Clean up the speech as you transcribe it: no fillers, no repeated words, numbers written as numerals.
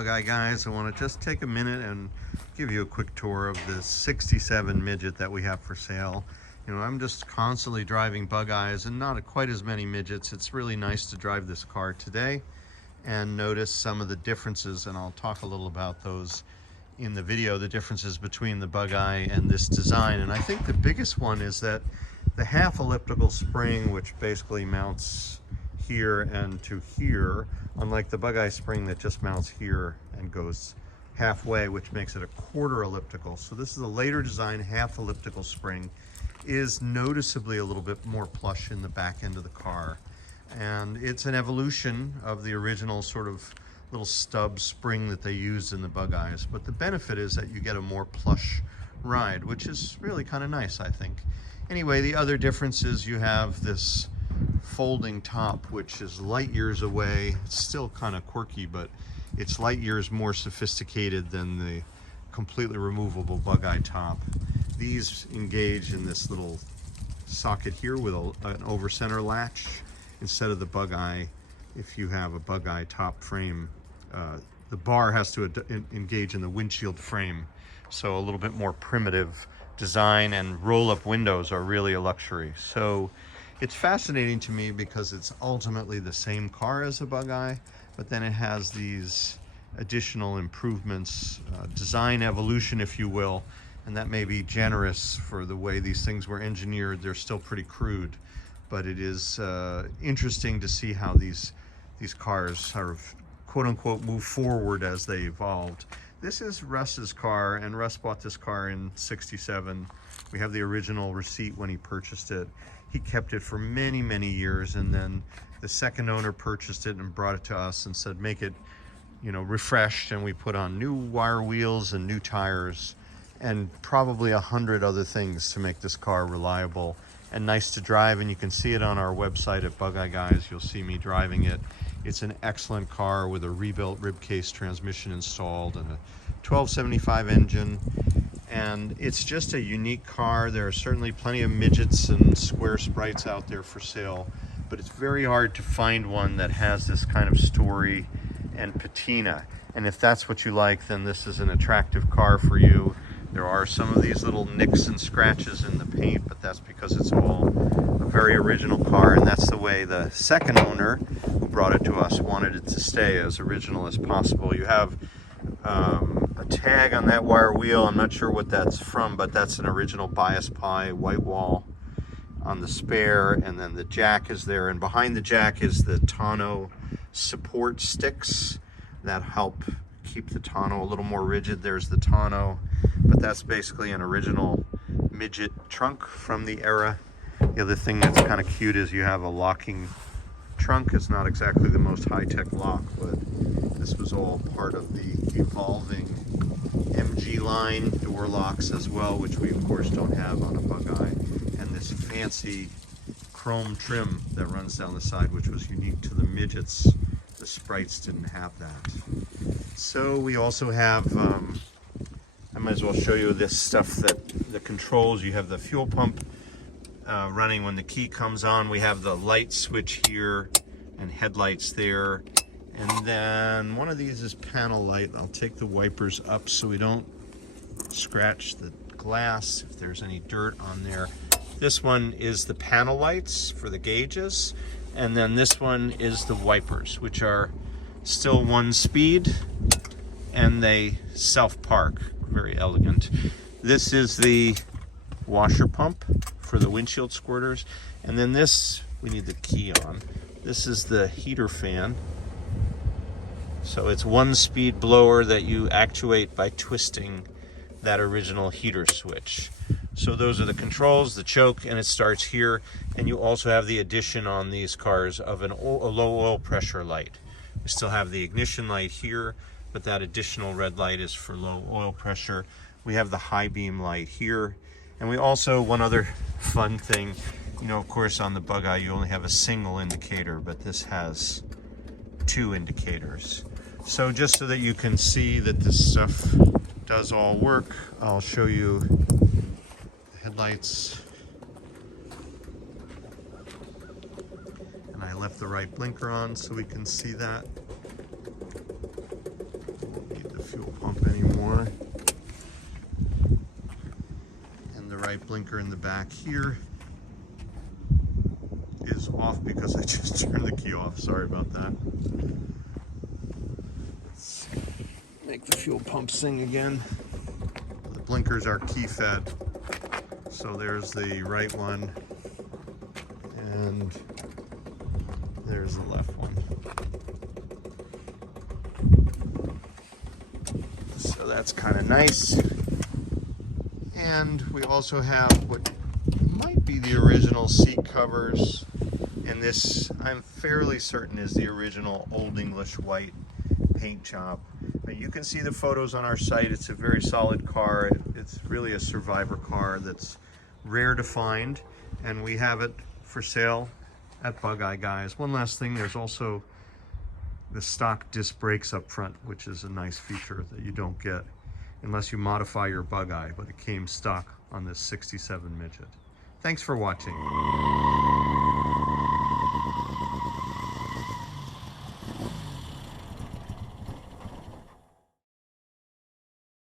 Bug-Eye guys. I want to just take a minute and give you a quick tour of this 67 Midget that we have for sale. You know, I'm just constantly driving Bug-Eyes and not quite as many Midgets. It's really nice to drive this car today and notice some of the differences, and I'll talk a little about those in the video, the differences between the Bug-Eye and this design. And I think the biggest one is that the half elliptical spring, which basically mounts here and to here, unlike the Bug-Eye spring that just mounts here and goes halfway, which makes it a quarter elliptical. So this is a later design half elliptical spring, is noticeably a little bit more plush in the back end of the car. And it's an evolution of the original sort of little stub spring that they used in the Bug-Eyes. But the benefit is that you get a more plush ride, which is really kind of nice, I think. Anyway, the other difference is you have this folding top, which is light years away. It's still kind of quirky, but it's light years more sophisticated than the completely removable Bug-Eye top. These engage in this little socket here with an over center latch instead of the Bug-Eye. If you have a Bug-Eye top frame, the bar has to engage in the windshield frame. So a little bit more primitive design, and roll-up windows are really a luxury. So it's fascinating to me because it's ultimately the same car as a Bug-Eye, but then it has these additional improvements, design evolution, if you will, and that may be generous for the way these things were engineered. They're still pretty crude, but it is interesting to see how these cars sort of quote-unquote move forward as they evolved. This is Russ's car, and Russ bought this car in '67. We have the original receipt when he purchased it. He kept it for many, many years, and then the second owner purchased it and brought it to us and said, make it, you know, refreshed, and we put on new wire wheels and new tires and probably 100 other things to make this car reliable and nice to drive. And you can see it on our website at Bug-Eye Guys. You'll see me driving it. It's an excellent car with a rebuilt rib case transmission installed and a 1275 engine. And it's just a unique car. There are certainly plenty of Midgets and square sprites out there for sale, but it's very hard to find one that has this kind of story and patina. And if that's what you like, then this is an attractive car for you. There are some of these little nicks and scratches in the paint, but that's because it's all a very original car, and that's the way the second owner who brought it to us wanted it to stay as original as possible. You have a tag on that wire wheel. I'm not sure what that's from, but that's an original bias pie white wall on the spare, and then the jack is there, and behind the jack is the tonneau support sticks that help keep the tonneau a little more rigid. There's the tonneau, but that's basically an original Midget trunk from the era. The other thing that's kind of cute is you have a locking trunk. It's not exactly the most high-tech lock, but this was all part of the evolving MG line door locks as well, which we of course don't have on a Bug-Eye, and this fancy chrome trim that runs down the side, which was unique to the Midgets. The sprites didn't have that. So we also have, I might as well show you this stuff, that the controls. You have the fuel pump running when the key comes on. We have the light switch here and headlights there. And then one of these is panel light. I'll take the wipers up so we don't scratch the glass if there's any dirt on there. This one is the panel lights for the gauges. And then this one is the wipers, which are still one speed, and they self-park. Very elegant. This is the washer pump for the windshield squirters. And then this, we need the key on. This is the heater fan. So it's one speed blower that you actuate by twisting that original heater switch. So those are the controls, the choke, and it starts here. And you also have the addition on these cars of a low oil pressure light. We still have the ignition light here, but that additional red light is for low oil pressure. We have the high beam light here. And we also, one other fun thing, you know, of course on the Bug-Eye you only have a single indicator, but this has two indicators. So just so that you can see that this stuff does all work, I'll show you the headlights. And I left the right blinker on so we can see that. fuel pump anymore. And the right blinker in the back here is off because I just turned the key off. Sorry about that. Let's make the fuel pump sing again. The blinkers are key fed. So there's the right one, and there's the left one. So that's kind of nice. And we also have what might be the original seat covers. And this, I'm fairly certain, is the original Old English white paint job. But you can see the photos on our site. It's a very solid car. It's really a survivor car that's rare to find. And we have it for sale at Bug Eye Guys. One last thing, there's also the stock disc brakes up front, which is a nice feature that you don't get unless you modify your Bug Eye, but it came stock on this 67 Midget. Thanks for watching.